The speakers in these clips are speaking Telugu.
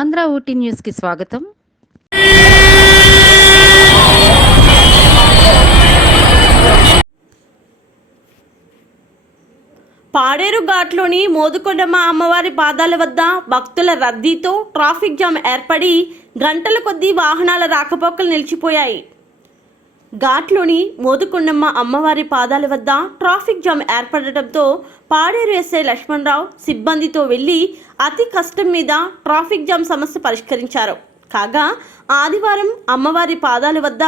ఆంధ్ర ఊటీ న్యూస్కి స్వాగతం. పాడేరు ఘాట్లోని మోదుకొండమ్మ అమ్మవారి పాదాల వద్ద భక్తుల రద్దీతో ట్రాఫిక్ జామ్ ఏర్పడి గంటల కొద్దీ వాహనాల రాకపోకలు నిలిచిపోయాయి. ఘాట్లోని మోదుకొండమ్మ అమ్మవారి పాదాల వద్ద ట్రాఫిక్ జామ్ ఏర్పడటంతో పాడేరు ఎస్ఐ లక్ష్మణరావు సిబ్బందితో వెళ్ళి అతి కష్టం మీద ట్రాఫిక్ జామ్ సమస్య పరిష్కరించారు. కాగా ఆదివారం అమ్మవారి పాదాల వద్ద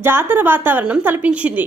జాతర వాతావరణం తలపించింది.